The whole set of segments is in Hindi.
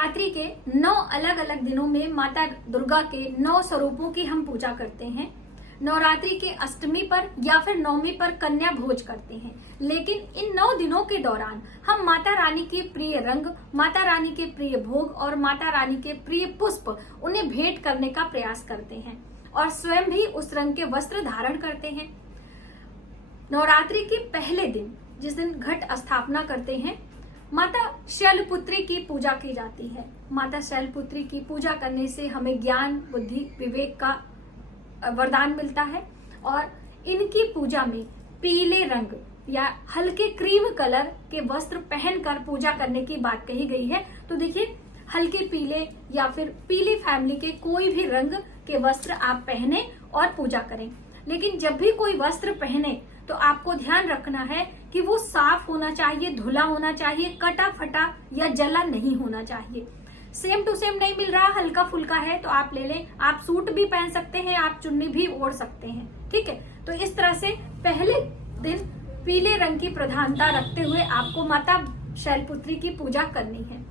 नवरात्रि के 9 अलग अलग दिनों में माता दुर्गा के 9 स्वरूपों की हम पूजा करते हैं। नवरात्रि के अष्टमी पर या फिर नवमी पर कन्या भोज करते हैं, लेकिन इन 9 दिनों के दौरान हम माता रानी के प्रिय रंग, माता रानी के प्रिय भोग और माता रानी के प्रिय पुष्प उन्हें भेंट करने का प्रयास करते हैं और स्वयं भी उस रंग के वस्त्र धारण करते हैं। नवरात्रि के पहले दिन, जिस दिन घट स्थापना करते हैं, माता शैलपुत्री की पूजा की जाती है। माता शैलपुत्री की पूजा करने से हमें ज्ञान, बुद्धि, विवेक का वरदान मिलता है और इनकी पूजा में पीले रंग या हल्के क्रीम कलर के वस्त्र पहनकर पूजा करने की बात कही गई है। तो देखिए, हल्के पीले या फिर पीली फैमिली के कोई भी रंग के वस्त्र आप पहने और पूजा करें। लेकिन जब भी कोई वस्त्र पहने तो आपको ध्यान रखना है कि वो साफ होना चाहिए, धुला होना चाहिए, कटा फटा या जला नहीं होना चाहिए। सेम टू सेम नहीं मिल रहा, हल्का फुल्का है तो आप ले लें। आप सूट भी पहन सकते हैं, आप चुन्नी भी ओढ़ सकते हैं, ठीक है। तो इस तरह से पहले दिन पीले रंग की प्रधानता रखते हुए आपको माता शैलपुत्री की पूजा करनी है।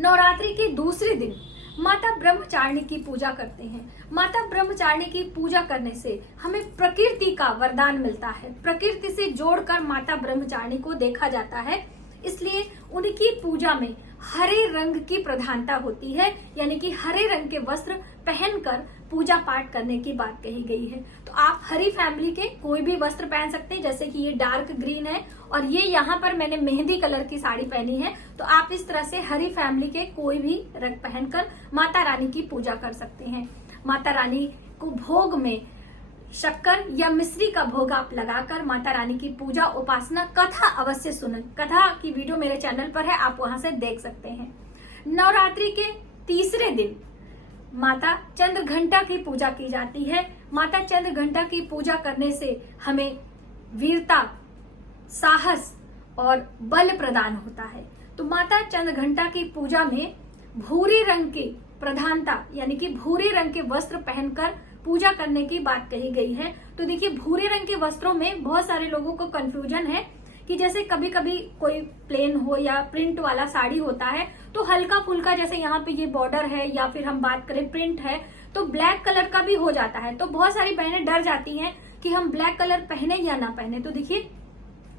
नवरात्रि के दूसरे दिन माता ब्रह्मचारिणी की पूजा करते हैं। माता ब्रह्मचारिणी की पूजा करने से हमें प्रकृति का वरदान मिलता है। प्रकृति से जोड़कर माता ब्रह्मचारिणी को देखा जाता है, इसलिए उनकी पूजा में हरे रंग की प्रधानता होती है, यानी कि हरे रंग के वस्त्र पहनकर पूजा पाठ करने की बात कही गई है। तो आप हरी फैमिली के कोई भी वस्त्र पहन सकते हैं, जैसे कि ये डार्क ग्रीन है और ये यहाँ पर मैंने मेहंदी कलर की साड़ी पहनी है। तो आप इस तरह से हरी फैमिली के कोई भी रंग पहनकर माता रानी की पूजा कर सकते हैं। माता रानी को भोग में शक्कर या मिश्री का भोग आप लगाकर माता रानी की पूजा, उपासना, कथा अवश्य सुनें। कथा की वीडियो मेरे चैनल पर है, आप वहां से देख सकते हैं। नवरात्रि के तीसरे दिन माता चंद्रघंटा की पूजा की जाती है। माता चंद्रघंटा की पूजा करने से हमें वीरता, साहस और बल प्रदान होता है। तो माता चंद्रघंटा की पूजा में भूरे रंग की प्रधानता, यानी कि भूरे रंग के वस्त्र पहनकर पूजा करने की बात कही गई है। तो देखिए, भूरे रंग के वस्त्रों में बहुत सारे लोगों को कंफ्यूजन है कि जैसे कभी कभी कोई प्लेन हो या प्रिंट वाला साड़ी होता है तो हल्का फुल्का, जैसे यहाँ पे ये बॉर्डर है या फिर हम बात करें प्रिंट है तो ब्लैक कलर का भी हो जाता है। तो बहुत सारी बहनें डर जाती हैं कि हम ब्लैक कलर पहने या ना पहने। तो देखिए,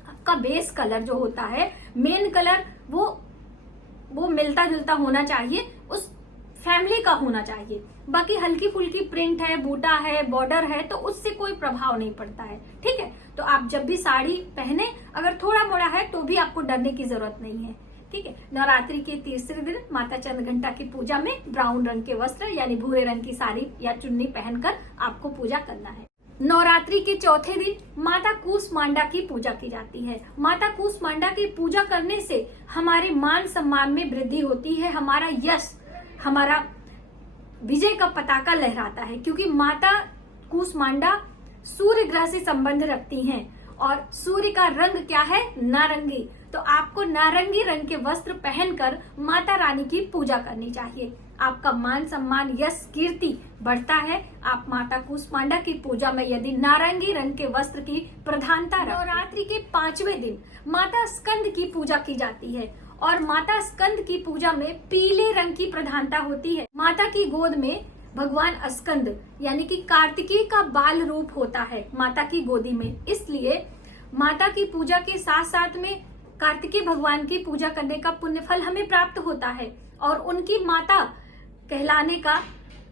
आपका बेस कलर जो होता है, मेन कलर, वो मिलता जुलता होना चाहिए, उस फैमिली का होना चाहिए। बाकी हल्की फुल्की प्रिंट है, बूटा है, बॉर्डर है, तो उससे कोई प्रभाव नहीं पड़ता है, ठीक है। तो आप जब भी साड़ी पहने, अगर थोड़ा मोड़ा है तो भी आपको डरने की जरूरत नहीं है, ठीक है। नवरात्रि के तीसरे दिन माता चंद्रघंटा की पूजा में ब्राउन रंग के वस्त्र यानी भूरे रंग की साड़ी या चुन्नी पहनकर आपको पूजा करना है। नवरात्रि के चौथे दिन माता कूष्मांडा की पूजा की जाती है। माता कूष्मांडा की पूजा करने से हमारे मान सम्मान में वृद्धि होती है, हमारा यश, हमारा विजय का पताका लहराता है, क्योंकि माता कूष्मांडा सूर्य ग्रह से संबंध रखती हैं और सूर्य का रंग क्या है? नारंगी। तो आपको नारंगी रंग के वस्त्र पहनकर माता रानी की पूजा करनी चाहिए। आपका मान सम्मान, यश, कीर्ति बढ़ता है। आप माता कूष्मांडा की पूजा में यदि नारंगी रंग के वस्त्र की प्रधानता रखें। नवरात्रि के 5वें दिन माता स्कंद की पूजा की जाती है और माता स्कंद की पूजा में पीले रंग की प्रधानता होती है। माता की गोद में भगवान स्कंद यानी कि कार्तिकेय का बाल रूप होता है माता की गोदी में, इसलिए माता की पूजा के साथ साथ में कार्तिकेय भगवान की पूजा करने का पुण्य फल हमें प्राप्त होता है और उनकी माता कहलाने का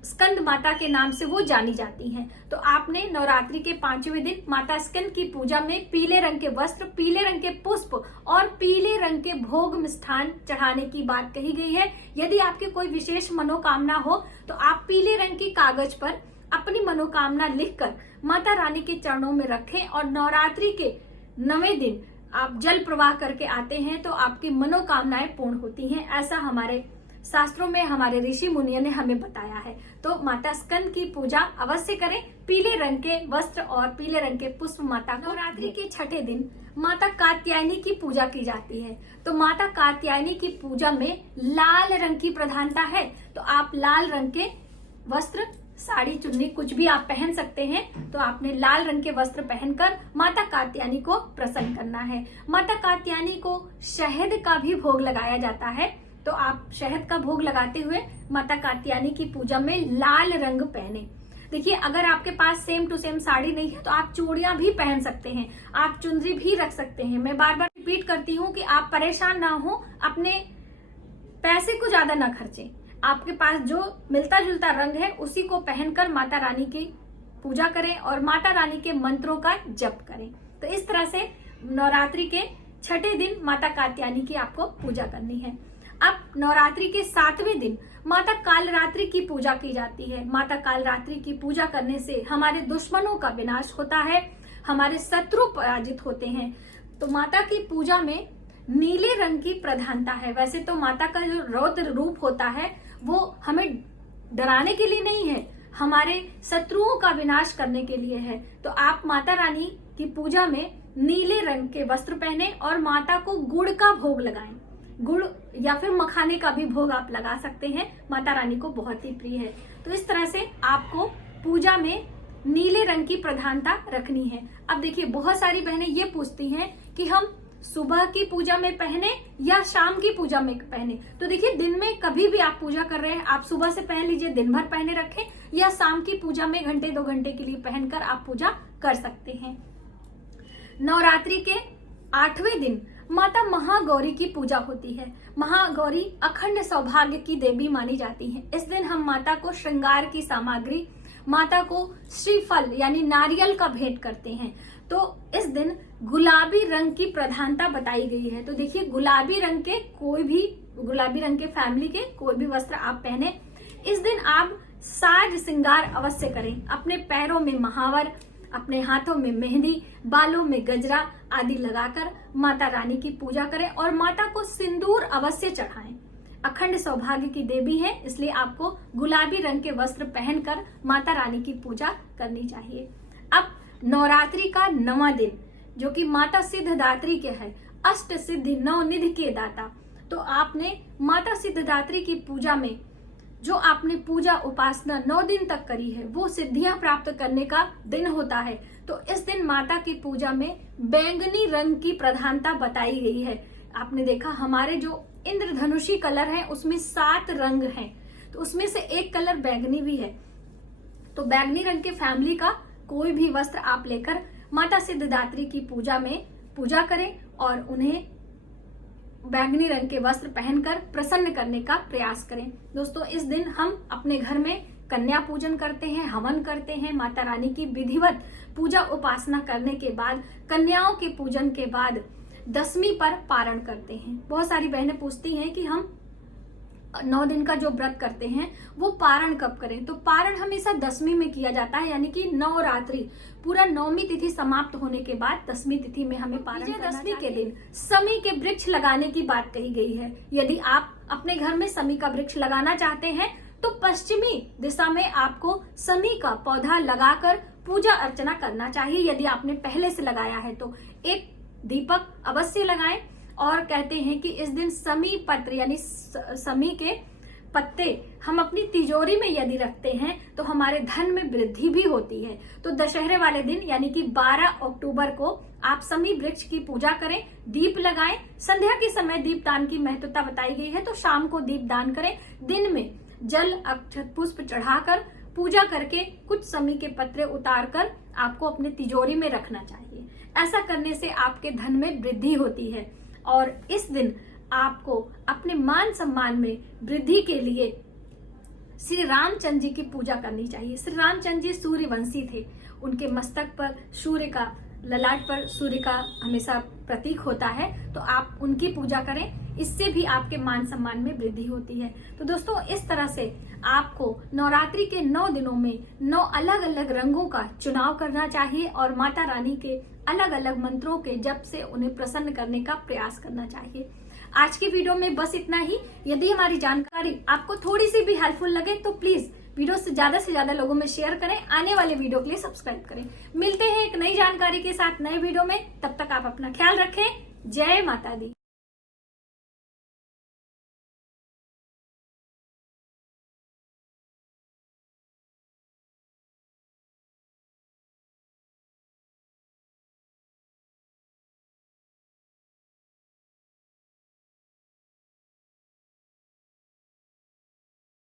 स्कंद माता के नाम से वो जानी जाती हैं। तो आपने नवरात्रि के 5वें दिन माता स्कंद की पूजा में पीले रंग के वस्त्र, पीले रंग के पुष्प और पीले रंग के भोग मिष्ठान चढ़ाने की बात कही गई है। यदि आपके कोई विशेष मनोकामना हो तो आप पीले रंग की कागज पर अपनी मनोकामना लिखकर माता रानी के चरणों में रखें और नवरात्रि के 9वें दिन आप जल प्रवाह करके आते हैं तो आपकी मनोकामनाएं पूर्ण होती हैं। ऐसा हमारे शास्त्रों में हमारे ऋषि मुनियों ने हमें बताया है। तो माता स्कंद की पूजा अवश्य करें, पीले रंग के वस्त्र और पीले रंग के पुष्प माता। नवरात्रि के 6ठे दिन माता कात्यायनी की पूजा की जाती है। तो माता कात्यायनी की पूजा में लाल रंग की प्रधानता है। तो आप लाल रंग के वस्त्र, साड़ी, चुन्नी कुछ भी आप पहन सकते हैं। तो आपने लाल रंग के वस्त्र पहनकर माता कात्यायनी को प्रसन्न करना है। माता कात्यायनी को शहद का भी भोग लगाया जाता है। तो तो आप शहद का भोग लगाते हुए माता कात्यायनी की पूजा में लाल रंग पहने। देखिए, अगर आपके पास सेम टू सेम साड़ी नहीं है तो आप चूड़ियां भी पहन सकते हैं, आप चुनरी भी रख सकते हैं। मैं बार बार रिपीट करती हूँ कि आप परेशान ना हो, अपने पैसे को ज्यादा ना खर्चें। आपके पास जो मिलता जुलता रंग है उसी को पहनकर माता रानी की पूजा करें और माता रानी के मंत्रों का जप करें। तो इस तरह से नवरात्रि के छठे दिन माता कात्यायनी की आपको पूजा करनी है। अब नवरात्रि के 7वें दिन माता कालरात्रि की पूजा की जाती है। माता कालरात्रि की पूजा करने से हमारे दुश्मनों का विनाश होता है, हमारे शत्रु पराजित होते हैं। तो माता की पूजा में नीले रंग की प्रधानता है। वैसे तो माता का जो रौद्र रूप होता है वो हमें डराने के लिए नहीं है, हमारे शत्रुओं का विनाश करने के लिए है। तो आप माता रानी की पूजा में नीले रंग के वस्त्र पहने और माता को गुड़ का भोग लगाएं। गुड़ या फिर मखाने का भी भोग आप लगा सकते हैं, माता रानी को बहुत ही प्रिय है। तो इस तरह से आपको पूजा में नीले रंग की प्रधानता रखनी है। अब देखिए, बहुत सारी बहनें ये पूछती हैं कि हम सुबह की पूजा में पहने या शाम की पूजा में पहने। तो देखिए, दिन में कभी भी आप पूजा कर रहे हैं, आप सुबह से पहन लीजिए, दिन भर पहने रखें, या शाम की पूजा में घंटे 2 घंटे के लिए पहनकर आप पूजा कर सकते हैं। नवरात्रि के 8वें दिन माता महागौरी की पूजा होती है। महागौरी अखंड सौभाग्य की देवी मानी जाती है। इस दिन हम माता को श्रृंगार की सामग्री, माता को श्रीफल यानी नारियल का भेंट करते हैं। तो इस दिन गुलाबी रंग की प्रधानता बताई गई है। तो देखिए, गुलाबी रंग के फैमिली के कोई भी वस्त्र आप पहने। इस दिन आप साज श्रृंगार अवश्य करें। अपने पैरों में महावर, अपने हाथों में मेहंदी, बालों में गजरा आदि लगाकर माता रानी की पूजा करें और माता को सिंदूर अवश्य चढ़ाएं। अखंड सौभाग्य की देवी है, इसलिए आपको गुलाबी रंग के वस्त्र पहनकर माता रानी की पूजा करनी चाहिए। अब नवरात्रि का 9वां दिन, जो कि माता सिद्धदात्री के है, अष्ट सिद्धि 9 निधि के दाता। तो आपने माता सिद्धदात्री की पूजा में जो आपने पूजा उपासना 9 दिन तक करी है वो सिद्धियां प्राप्त करने का दिन होता है। तो इस दिन माता की पूजा में बैंगनी रंग की प्रधानता बताई गई है। आपने देखा, हमारे जो इंद्रधनुषी कलर है उसमें 7 रंग हैं, तो उसमें से एक कलर बैंगनी भी है। तो बैंगनी रंग के फैमिली का कोई भी वस्त्र आप लेकर माता सिद्धदात्री की पूजा में पूजा करें और उन्हें बैंगनी रंग के वस्त्र पहनकर प्रसन्न करने का प्रयास करें। दोस्तों, इस दिन हम अपने घर में कन्या पूजन करते हैं, हवन करते हैं। माता रानी की विधिवत पूजा उपासना करने के बाद, कन्याओं के पूजन के बाद 10वीं पर पारण करते हैं। बहुत सारी बहनें पूछती हैं कि हम 9 दिन का जो व्रत करते हैं वो पारण कब करें। तो पारण हमेशा 10वीं में किया जाता है, यानी कि नवरात्रि पूरा 9वीं तिथि समाप्त होने के बाद 10वीं तिथि में हमें पारण करना चाहिए। 10वीं के दिन समी के वृक्ष लगाने की बात कही गई है। यदि आप अपने घर में समी का वृक्ष लगाना चाहते हैं तो पश्चिमी दिशा में आपको समी का पौधा लगाकर पूजा अर्चना करना चाहिए। यदि आपने पहले से लगाया है तो एक दीपक अवश्य लगाएं। और कहते हैं कि इस दिन समी पत्र यानी समी के पत्ते हम अपनी तिजोरी में यदि रखते हैं तो हमारे धन में वृद्धि भी होती है। तो दशहरे वाले दिन यानी कि 12 अक्टूबर को आप समी वृक्ष की पूजा करें, दीप लगाएं। संध्या के समय दीप दान की महत्वता बताई गई है, तो शाम को दीप दान करें। दिन में जल अक्षत पुष्प चढ़ाकर पूजा करके कुछ समी के पत्ते उतारकर आपको अपने तिजोरी में रखना चाहिए। ऐसा करने से आपके धन में वृद्धि होती है और इस दिन आपको अपने मान सम्मान में वृद्धि के लिए श्री रामचंद्र जी की पूजा करनी चाहिए। श्री रामचंद्र जी सूर्यवंशी थे, उनके मस्तक पर सूर्य का, ललाट पर सूर्य का हमेशा प्रतीक होता है, तो आप उनकी पूजा करें, इससे भी आपके मान सम्मान में वृद्धि होती है। तो दोस्तों, इस तरह से आपको नवरात्रि के 9 दिनों में 9 अलग अलग रंगों का चुनाव करना चाहिए और माता रानी के अलग अलग मंत्रों के जप से उन्हें प्रसन्न करने का प्रयास करना चाहिए। आज की वीडियो में बस इतना ही। यदि हमारी जानकारी आपको थोड़ी सी भी हेल्पफुल लगे तो प्लीज वीडियो से ज्यादा लोगों में शेयर करें। आने वाले वीडियो के लिए सब्सक्राइब करें। मिलते हैं एक नई जानकारी के साथ नए वीडियो में। तब तक आप अपना ख्याल रखें। जय माता दी।